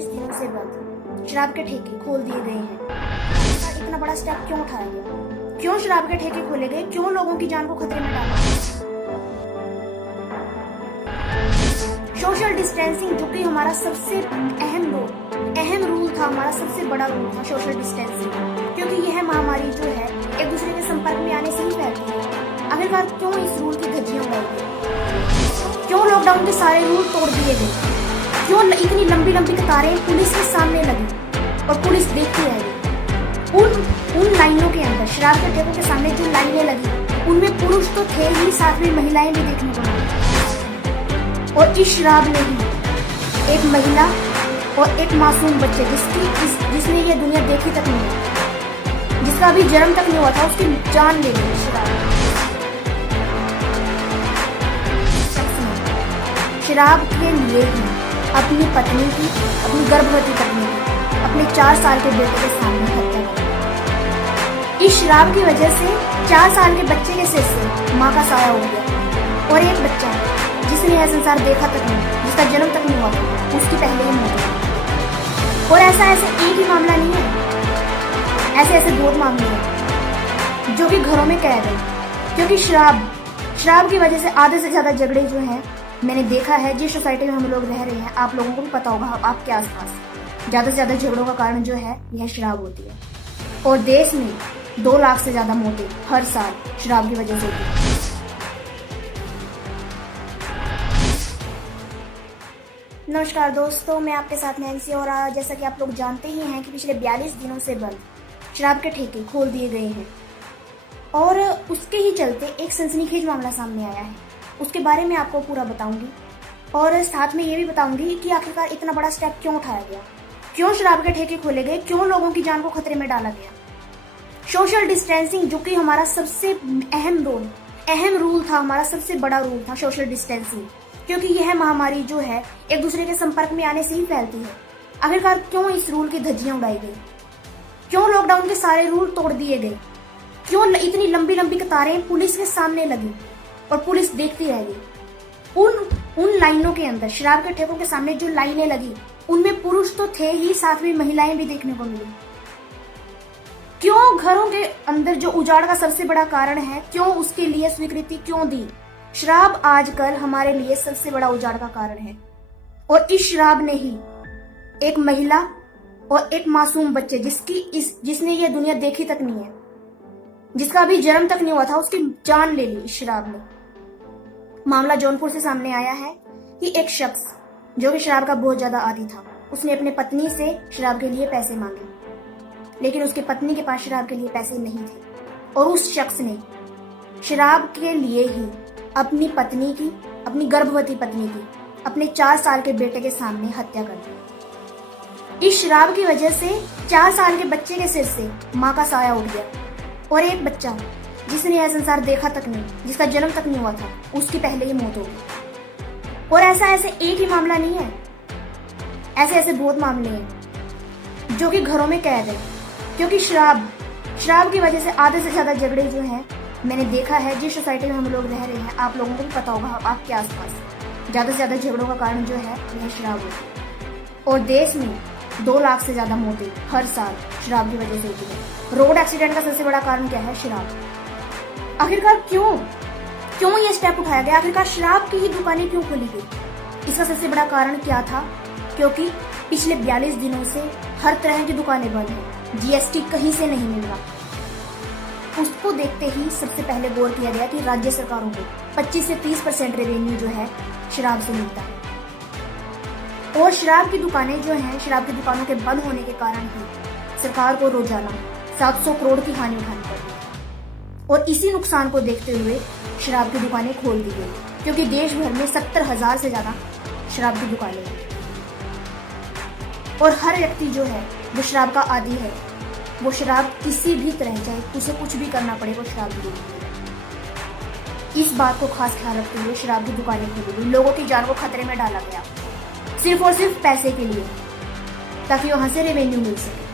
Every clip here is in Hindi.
42 दिनों से बंद शराब के ठेके खोल दिए गए हैं। इतना बड़ा स्टेप क्यों उठाया गया? क्यों शराब के ठेके खोले गए? क्यों लोगों की जान को खतरे में डाला? सोशल डिस्टेंसिंग, जो कि हमारा सबसे अहम रूल था, हमारा सबसे बड़ा रूल था सोशल डिस्टेंसिंग, क्योंकि यह महामारी जो है एक दूसरे के संपर्क में आने से ही फैलती है। आखिरकार क्यों इस रूल की धज्जियां उड़ाई गई? क्यों लॉकडाउन के सारे रूल तोड़ दिए गए? क्यों इतनी लंबी लंबी कतारें पुलिस के सामने लगी और पुलिस देखती रह गई? उन लाइनों के अंदर, शराब के ठेकों के सामने जो लाइनें लगी, उनमें पुरुष तो थे ही, साथ में महिलाएं भी देखने को मिली। और इस शराब ने ही एक महिला और एक मासूम बच्चे, जिसने ये दुनिया देखी तक नहीं, जिसका अभी जन्म तक नहीं हुआ था, उसकी जान ले ली शराब। शराब के लिए ही अपनी पत्नी की, अपनी गर्भवती पत्नी की, अपने 4 साल के बेटे के सामने हत्या की। इस शराब की वजह से 4 साल के बच्चे के सिर से माँ का साया हो गया, और एक बच्चा जिसने यह संसार देखा तक नहीं, जिसका जन्म तक नहीं हुआ था, उसकी पहले ही मौत हो। और ऐसा एक ही मामला नहीं है, ऐसे बहुत मामले हैं जो कि घरों में कैद है, क्योंकि शराब की वजह से आधे से ज्यादा झगड़े जो हैं मैंने देखा है। जिस सोसाइटी में हम लोग रह रहे हैं, आप लोगों को भी पता होगा, आपके आसपास ज्यादा से ज्यादा झगड़ों का कारण जो है यह शराब होती है। और देश में 2 लाख से ज्यादा मौतें हर साल शराब की वजह से होती है। नमस्कार दोस्तों, मैं आपके साथ नैन्सी, और जैसा कि आप लोग जानते ही हैं कि पिछले 42 दिनों से बंद शराब के ठेके खोल दिए गए हैं, और उसके ही चलते एक सनसनीखेज मामला सामने आया है। उसके बारे में आपको पूरा बताऊंगी, और साथ में ये भी बताऊंगी कि आखिरकार इतना बड़ा स्टेप क्यों उठाया गया, क्यों शराब के ठेके खोले गए, क्यों लोगों की जान को खतरे में डाला गया। सोशल डिस्टेंसिंग, जो कि हमारा सबसे अहम रूल था, हमारा सबसे बड़ा रूल था सोशल डिस्टेंसिंग, क्योंकि यह महामारी जो है एक दूसरे के संपर्क में आने से ही फैलती है। आखिरकार क्यों इस रूल की धज्जियां उड़ाई गई? क्यों लॉकडाउन के सारे रूल तोड़ दिए गए? क्यों इतनी लंबी लंबी कतारें पुलिस के सामने लगी और पुलिस देखती रह गई? उन लाइनों के अंदर, शराब के ठेकों के सामने जो लाइनें लगी, उनमें पुरुष तो थे ही, साथ में महिलाएं भी देखने को मिली। क्यों घरों के अंदर जो उजाड़ का सबसे बड़ा कारण है, क्यों उसके लिए स्वीकृति क्यों दी? शराब आजकल हमारे लिए सबसे बड़ा उजाड़ का कारण है, और इस शराब ने ही एक महिला और एक मासूम बच्चे, जिसने ये दुनिया देखी तक नहीं है, जिसका अभी जन्म तक नहीं हुआ था, उसकी जान ले ली शराब ने। मामला जौनपुर से सामने आया है कि एक शख्स जो कि शराब का बहुत ज्यादा आदी था, उसने अपने पत्नी से शराब के लिए पैसे मांगे, लेकिन उसकी पत्नी के पास शराब के लिए पैसे नहीं थे, और उस शख्स ने शराब के लिए ही अपनी पत्नी की, अपनी गर्भवती पत्नी की, अपने 4 साल के बेटे के सामने हत्या कर दी। इस शराब की वजह से 4 साल के बच्चे के सिर से माँ का साया उठ गया, और एक बच्चा जिसने यह संसार देखा तक नहीं, जिसका जन्म तक नहीं हुआ था, उसकी पहले ही मौत हो गई। और ऐसा एक ही मामला नहीं है, ऐसे बहुत मामले हैं जो कि घरों में कैद है, क्योंकि शराब की वजह से आधे से ज्यादा झगड़े जो हैं मैंने देखा है। जिस सोसाइटी में हम लोग रह रहे हैं, आप लोगों को भी पता होगा, आपके आसपास ज्यादा से ज्यादा झगड़ों का कारण जो है यह शराब होती है। और देश में 2 लाख से ज्यादा मौतें हर साल शराब की वजह से होती है। रोड एक्सीडेंट का सबसे बड़ा कारण क्या है? शराब। आखिरकार क्यों ये स्टेप उठाया गया? आखिरकार शराब की ही दुकानें क्यों खोली गई? इसका सबसे बड़ा कारण क्या था? क्योंकि पिछले 42 दिनों से हर तरह की दुकानें बंद हैं, जीएसटी कहीं से नहीं मिल रहा। उसको देखते ही सबसे पहले गौर किया गया कि राज्य सरकारों को 25 से 30% रेवेन्यू जो है शराब से मिलता है, और शराब की दुकानें जो हैं, शराब की दुकानों के बंद होने के कारण ही सरकार को रोजाना 700 करोड़ की हानि उठानी पड़ती है। और इसी नुकसान को देखते हुए शराब की दुकानें खोल दी गई, क्योंकि देश भर में 70,000 से ज्यादा शराब की दुकानें हैं, और हर व्यक्ति जो है, जो शराब का आदी है, वो शराब किसी भी तरह, चाहे उसे कुछ भी करना पड़े, वो शराब की दुकान। इस बात को खास ख्याल रखते हुए शराब की दुकानें खोली गई, लोगों की जान को खतरे में डाला गया, सिर्फ और सिर्फ पैसे के लिए, ताकि वहां से रेवेन्यू मिल सके।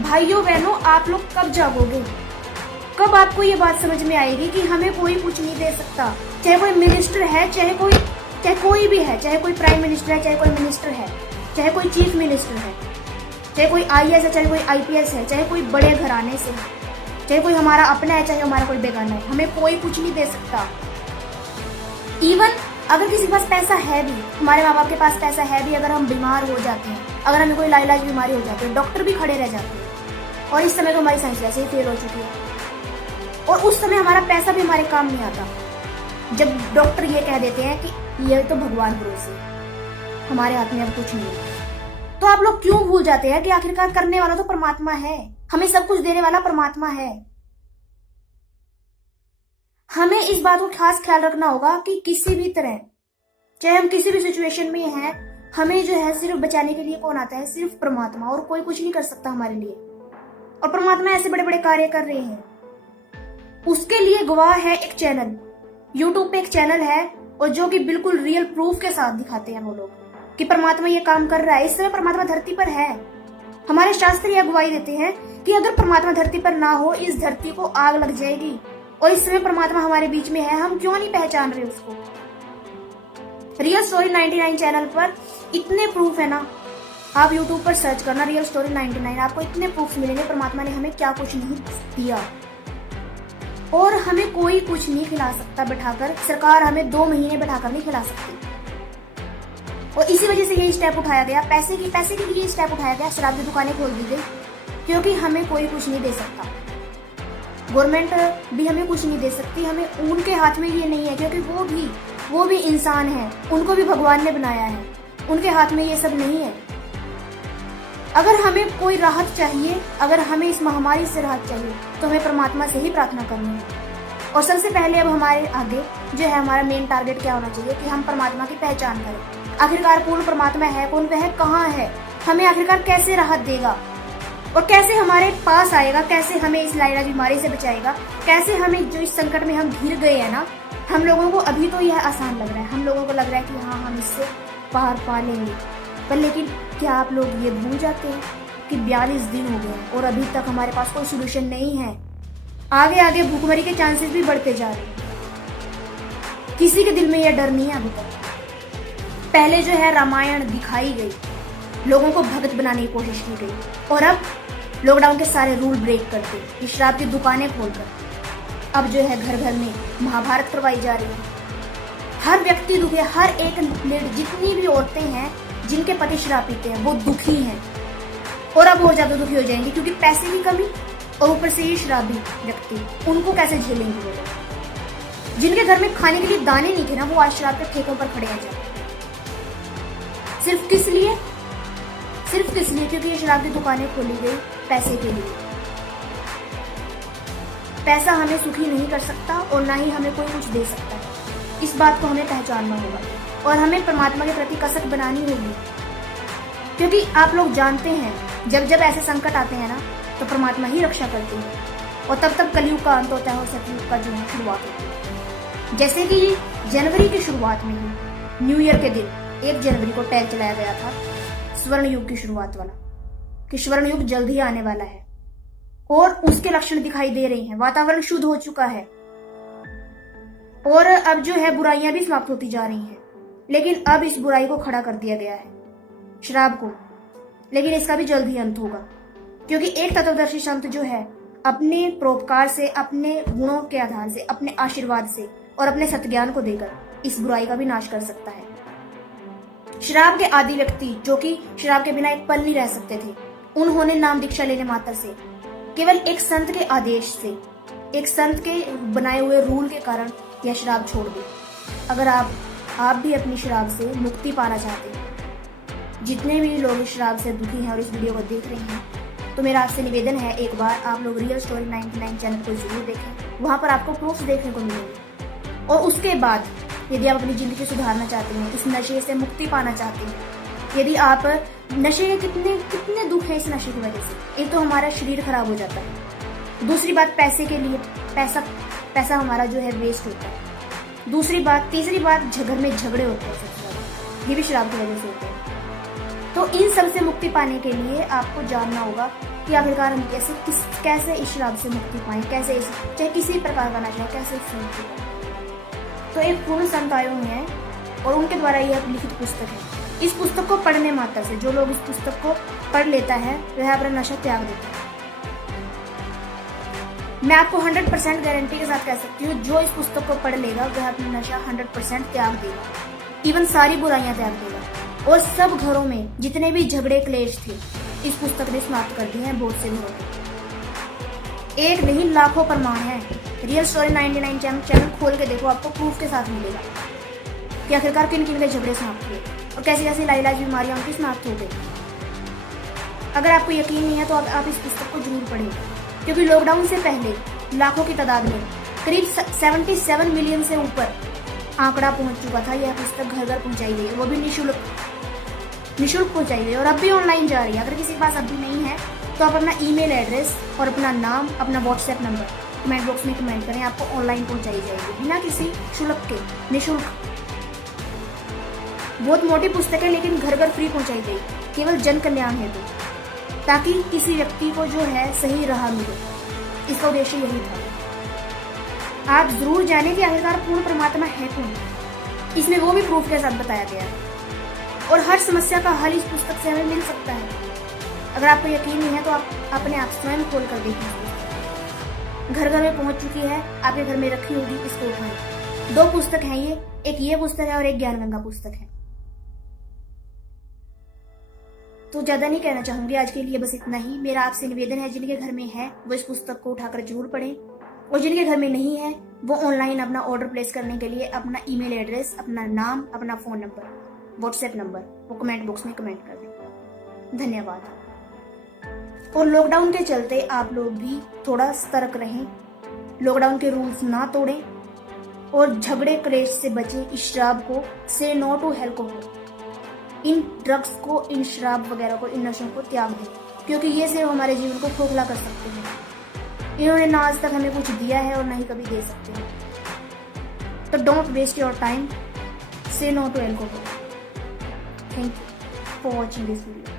भाइयों बहनों, आप लोग कब जागोगे? कब आपको ये बात समझ में आएगी कि हमें कोई कुछ नहीं दे सकता? चाहे कोई मिनिस्टर है, चाहे कोई चाहे कोई भी है, चाहे कोई प्राइम मिनिस्टर है, चाहे कोई मिनिस्टर है, चाहे कोई चीफ मिनिस्टर है, चाहे कोई आईएएस है, चाहे कोई आईपीएस है, चाहे कोई बड़े घराने से है, चाहे कोई हमारा अपना है, चाहे हमारा कोई बेगाना है, हमें कोई कुछ नहीं दे सकता। इवन अगर किसी के पास पैसा है भी, हमारे माँ बाप के पास पैसा है भी, अगर हम बीमार हो जाते हैं, अगर हमें कोई लाइलाज बीमारी हो जाती है, डॉक्टर भी खड़े रह जाते हैं। और इस समय तो हमारी साइंस वैसे ही फेल हो चुकी है, और उस समय हमारा पैसा भी हमारे काम नहीं आता, जब डॉक्टर ये कह देते हैं कि ये तो भगवान भरोसे, हमारे हाथ में अब कुछ नहीं है। तो आप लोग क्यों भूल जाते हैं कि आखिरकार करने वाला तो परमात्मा है, हमें सब कुछ देने वाला परमात्मा है। हमें इस बात को खास ख्याल रखना होगा कि किसी भी तरह, चाहे हम किसी भी सिचुएशन में हैं, हमें जो है सिर्फ बचाने के लिए कौन आता है? सिर्फ परमात्मा, और कोई कुछ नहीं कर सकता हमारे लिए। और परमात्मा ऐसे बड़े बड़े कार्य कर रहे हैं, उसके लिए गवाह है एक चैनल, यूट्यूब पे एक चैनल है, और जो कि बिल्कुल रियल प्रूफ के साथ दिखाते हैं वो लोग कि परमात्मा ये काम कर रहा है। इस समय परमात्मा धरती पर है। हमारे शास्त्र यह गवाही देते हैं कि अगर परमात्मा धरती पर ना हो, इस धरती को आग लग जाएगी। और इस समय परमात्मा हमारे बीच में है, हम क्यों नहीं पहचान रहे उसको? रियल स्टोरी 99 चैनल पर इतने प्रूफ है ना, आप यूट्यूब पर सर्च करना रियल स्टोरी 99, आपको इतने प्रूफ मिलेंगे परमात्मा ने हमें क्या कुछ नहीं दिया। और हमें कोई कुछ नहीं खिला सकता बैठाकर, सरकार हमें 2 महीने बैठाकर नहीं खिला सकती। और इसी वजह से ये स्टेप उठाया गया, पैसे के लिए स्टेप उठाया गया, शराब की दुकानें खोल दी गई, क्योंकि हमें कोई कुछ नहीं दे सकता। गवर्नमेंट भी हमें कुछ नहीं दे सकती, हमें उनके हाथ में ये नहीं है, क्योंकि वो भी इंसान है, उनको भी भगवान ने बनाया है, उनके हाथ में ये सब नहीं है। अगर हमें कोई राहत चाहिए, अगर हमें इस महामारी से राहत चाहिए, तो हमें परमात्मा से ही प्रार्थना करनी है। और सबसे पहले अब हमारे आगे जो है हमारा मेन टारगेट क्या होना चाहिए कि हम परमात्मा की पहचान करें। आखिरकार पूर्ण परमात्मा है कौन, वह कहाँ है, हमें आखिरकार कैसे राहत देगा, और कैसे हमारे पास आएगा, कैसे हमें इस लाइलाज बीमारी से बचाएगा, कैसे हमें जो इस संकट में हम घिर गए हैं ना, हम लोगों को अभी तो यह आसान लग रहा है, हम लोगों को लग रहा है कि हाँ हम इससे पार पा लेंगे, पर लेकिन क्या आप लोग ये भूल जाते हैं कि 42 दिन हो गए और अभी तक हमारे पास कोई सोल्यूशन नहीं है। आगे आगे भूखमरी के चांसेस भी बढ़ते जा रहे हैं। किसी के दिल में यह डर नहीं है अभी तक। पहले जो है रामायण दिखाई गई, लोगों को भगत बनाने की कोशिश की गई, और अब लॉकडाउन के सारे रूल ब्रेक करके शराब की दुकानें खोलकर अब जो है घर घर में महाभारत करवाई जा रही है। हर व्यक्ति दुखी है, हर एक लेडी, जितनी भी औरतें हैं जिनके पति शराब पीते हैं वो दुखी हैं, और अब और ज्यादा दुखी हो जाएंगे, क्योंकि पैसे की कमी और ऊपर से ये शराबी व्यक्ति, उनको कैसे झेलेंगे वो लोग? जिनके घर में खाने के लिए दाने नहीं थे ना, वो आज शराब के ठेकों पर खड़े हैं जाए। सिर्फ किस लिए? क्योंकि ये शराब की दुकानें खोली गई पैसे के लिए। पैसा हमें सुखी नहीं कर सकता, और ना ही हमें कोई कुछ दे सकता है। इस बात को हमें पहचानना होगा, और हमें परमात्मा के प्रति कसक बनानी होगी, क्योंकि आप लोग जानते हैं जब जब ऐसे संकट आते हैं ना, तो परमात्मा ही रक्षा करते हैं, और तब तब कलयुग का अंत होता है और सतयुग का जो है शुरुआत होती है। जैसे कि जनवरी की शुरुआत में ही न्यू ईयर के दिन 1 जनवरी को टैग चलाया गया था स्वर्ण युग की शुरुआत वाला, कि स्वर्ण युग जल्द ही आने वाला है, और उसके लक्षण दिखाई दे रहे हैं। वातावरण शुद्ध हो चुका है, और अब जो है बुराइयां भी समाप्त होती जा रही हैं। लेकिन अब इस बुराई को खड़ा कर दिया गया है, शराब को, लेकिन इसका भी जल्द ही अंत होगा, क्योंकि एक तत्वदर्शी संत जो है अपने परोपकार से, अपने गुणों के आधार से, अपने आशीर्वाद से और अपने सत्ज्ञान को देकर इस बुराई का भी नाश कर सकता है। शराब के आदि व्यक्ति जो कि शराब के बिना एक पल नहीं रह सकते थे, उन्होंने नाम दीक्षा लेने मात्र से, केवल एक संत के आदेश से, एक संत के बनाए हुए रूल के कारण यह शराब छोड़ दी। अगर आप भी अपनी शराब से मुक्ति पाना चाहते हैं, जितने भी लोग इस शराब से दुखी हैं और इस वीडियो को देख रहे हैं, तो मेरा आपसे निवेदन है, एक बार आप लोग रियल स्टोरी 99 चैनल को जरूर देखें। वहां पर आपको प्रूफ देखने को मिलेंगे। और उसके बाद यदि आप अपनी जिंदगी सुधारना चाहते हैं, इस नशे से मुक्ति पाना चाहते हैं, यदि आप नशे के कितने दुख है इस नशे की वजह से। एक तो हमारा शरीर खराब हो जाता है, दूसरी बात पैसे के लिए पैसा हमारा जो है वेस्ट होता है, तीसरी बात घर में झगड़े होते हैं, सबसे ज्यादा ये भी शराब की वजह से होते हैं। तो इन सब से मुक्ति पाने के लिए आपको जानना होगा कि आखिरकार हम कैसे इस शराब से मुक्ति पाएं, कैसे चाहे किसी प्रकार का नशा है, कैसे इससे मुक्ति पाएं। तो एक पूर्ण संत आए हुए हैं और उनके द्वारा यह लिखित पुस्तक है। इस पुस्तक को पढ़ने मात्र से जो लोग इस पुस्तक को पढ़ लेता है वह अपना नशा त्याग देता है। मैं आपको 100% गारंटी के साथ कह सकती हूँ, जो इस पुस्तक को पढ़ लेगा वह अपना नशा 100% त्याग देगा, इवन सारी बुराइयां त्याग देगा। और सब घरों में जितने भी झगड़े क्लेश थे इस पुस्तक ने समाप्त कर दिए हैं बहुत से घरों में। एक नहीं लाखों प्रमाण है। रियल स्टोरी 99 चैनल खोल के देखो, आपको प्रूफ के साथ मिलेगा कि आखिरकार किन किन के झगड़े समाप्त हुए और कैसी कैसी लाइलाज बीमारियां उनकी समाप्त हो गई। अगर आपको यकीन नहीं है तो आप इस पुस्तक को जरूर पढ़ें, क्योंकि लॉकडाउन से पहले लाखों की तादाद में करीब 77 मिलियन से ऊपर आंकड़ा पहुंच चुका था। यह पुस्तक घर घर पहुंचाई गई, वो भी निःशुल्क पहुंचाई गई और अब भी ऑनलाइन जा रही है। अगर किसी के पास अब भी नहीं है तो आप अपना ईमेल एड्रेस और अपना नाम, अपना व्हाट्सएप नंबर कमेंट बॉक्स में कमेंट करें, आपको ऑनलाइन पहुंचाई जाएगी बिना किसी शुल्क के, निःशुल्क। बहुत मोटी पुस्तक है लेकिन घर घर फ्री पहुंचाई गई, केवल जन कल्याण हेतु, ताकि किसी व्यक्ति को जो है सही राह मिले। इसका उद्देश्य यही था। आप जरूर जाने कि आखिरकार पूर्ण परमात्मा है कौन। इसमें वो भी प्रूफ के साथ बताया गया है और हर समस्या का हल इस पुस्तक से हमें मिल सकता है। अगर आपको यकीन नहीं है तो आप अपने आप स्वयं खोल कर देखिए। घर घर में पहुंच चुकी है, आपके घर में रखी होगी, इसको उठाएं। 2 पुस्तक हैं ये, एक ये पुस्तक है और एक ज्ञान गंगा पुस्तक है। तो ज्यादा नहीं कहना चाहूंगी, आज के लिए बस इतना ही। मेरा आपसे निवेदन है, जिनके घर में है वो इस पुस्तक को उठाकर जरूर पढ़ें और जिनके घर में नहीं है वो ऑनलाइन अपना ऑर्डर प्लेस करने के लिए अपना ईमेल एड्रेस, अपना नाम, अपना फोन नंबर, व्हाट्सएप नंबर वो कमेंट बॉक्स में कमेंट कर दें। धन्यवाद। और लॉकडाउन के चलते आप लोग भी थोड़ा सतर्क रहें, लॉकडाउन के रूल्स ना तोड़ें और झगड़े क्लेश से बचें। इस शराब को, से नो टू अल्कोहल, इन ड्रग्स को, इन शराब वगैरह को, इन नशों को त्याग दें, क्योंकि ये सिर्फ हमारे जीवन को खोखला कर सकते हैं। इन्होंने ना आज तक हमें कुछ दिया है और ना ही कभी दे सकते हैं। तो don't waste your time, say no to alcohol. Thank you for watching this video.